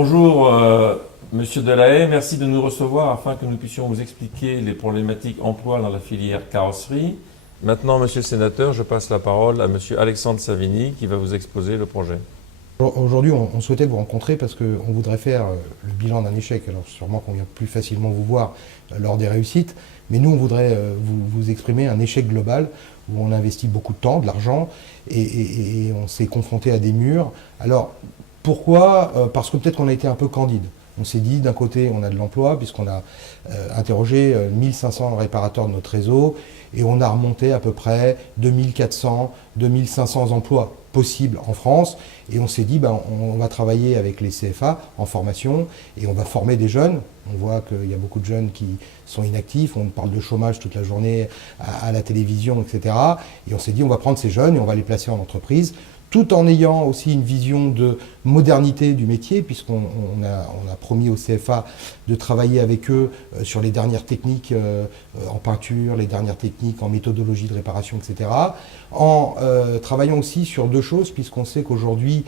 Bonjour, Monsieur Delahaye, merci de nous recevoir afin que nous puissions vous expliquer les problématiques emploi dans la filière carrosserie. Maintenant, Monsieur le Sénateur, je passe la parole à Monsieur Alexandre Savigny qui va vous exposer le projet. Aujourd'hui, on souhaitait vous rencontrer parce qu'on voudrait faire le bilan d'un échec. Alors sûrement qu'on vient plus facilement vous voir lors des réussites, mais nous, on voudrait vous exprimer un échec global où on a investi beaucoup de temps, de l'argent, et on s'est confronté à des murs. Alors, pourquoi? Parce que peut-être qu'on a été un peu candide. On s'est dit, d'un côté, on a de l'emploi, puisqu'on a interrogé 1500 réparateurs de notre réseau, et on a remonté à peu près 2400, 2500 emplois possibles en France. Et on s'est dit, on va travailler avec les CFA en formation, et on va former des jeunes. On voit qu'il y a beaucoup de jeunes qui sont inactifs, on parle de chômage toute la journée à la télévision, etc. Et on s'est dit, on va prendre ces jeunes et on va les placer en entreprise, tout en ayant aussi une vision de modernité du métier, puisqu'on a promis au CFA de travailler avec eux sur les dernières techniques en peinture, les dernières techniques en méthodologie de réparation, etc. En travaillant aussi sur deux choses, puisqu'on sait qu'aujourd'hui,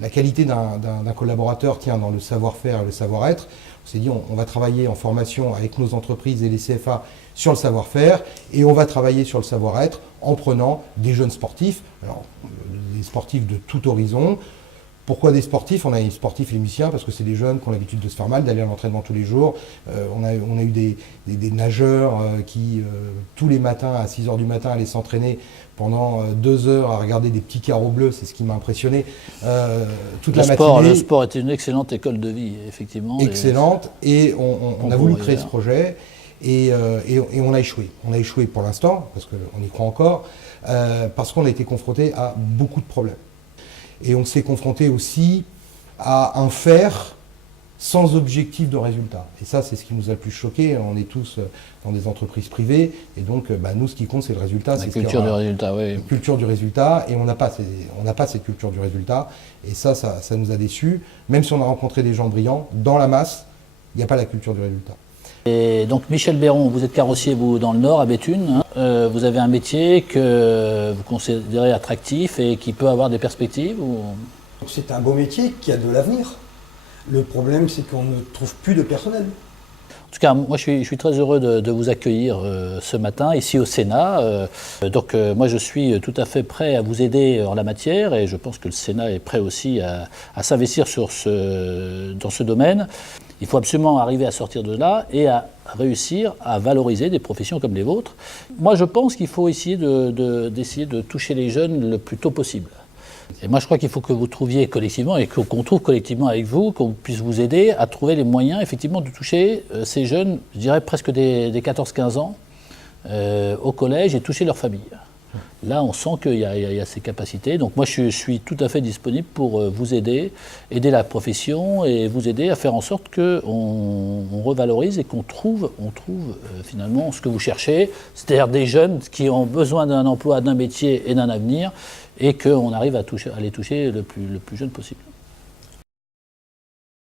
la qualité d'un collaborateur tient dans le savoir-faire et le savoir-être. On s'est dit, on va travailler en formation avec nos entreprises et les CFA sur le savoir-faire, et on va travailler sur le savoir-être en prenant des jeunes sportifs, alors des sportifs de tout horizon. Pourquoi des sportifs? On a des sportifs et des musiciens parce que c'est des jeunes qui ont l'habitude de se faire mal, d'aller à l'entraînement tous les jours. On a eu des nageurs qui, tous les matins, à 6 h du matin, allaient s'entraîner pendant 2 heures à regarder des petits carreaux bleus, c'est ce qui m'a impressionné, toute la matinée. Le sport était une excellente école de vie, effectivement. Excellente, et on a voulu créer ce projet, et on a échoué. On a échoué pour l'instant, parce qu'on y croit encore, parce qu'on a été confronté à beaucoup de problèmes. Et on s'est confronté aussi à un faire sans objectif de résultat. Et ça, c'est ce qui nous a le plus choqué. On est tous dans des entreprises privées, et donc nous, ce qui compte, c'est le résultat. La culture du résultat, oui. La culture du résultat, et on n'a pas cette culture du résultat. Et ça nous a déçus. Même si on a rencontré des gens brillants, dans la masse, il n'y a pas la culture du résultat. Et donc Michel Béron, vous êtes carrossier, vous, dans le Nord, à Béthune. Vous avez un métier que vous considérez attractif et qui peut avoir des perspectives ou... C'est un beau métier qui a de l'avenir. Le problème, c'est qu'on ne trouve plus de personnel. En tout cas, moi, je suis très heureux de vous accueillir ce matin, ici au Sénat. Moi, je suis tout à fait prêt à vous aider en la matière, et je pense que le Sénat est prêt aussi à s'investir dans ce domaine. Il faut absolument arriver à sortir de là et à réussir à valoriser des professions comme les vôtres. Moi, je pense qu'il faut essayer d'essayer de toucher les jeunes le plus tôt possible. Et moi, je crois qu'il faut que vous trouviez collectivement, et qu'on trouve collectivement avec vous, qu'on puisse vous aider à trouver les moyens, effectivement, de toucher ces jeunes, je dirais presque des 14-15 ans, au collège, et toucher leur famille. Là, on sent qu'il y a ces capacités. Donc moi, je suis tout à fait disponible pour vous aider la profession, et vous aider à faire en sorte qu'on revalorise et qu'on trouve finalement ce que vous cherchez, c'est-à-dire des jeunes qui ont besoin d'un emploi, d'un métier et d'un avenir, et qu'on arrive à les toucher le plus jeune possible.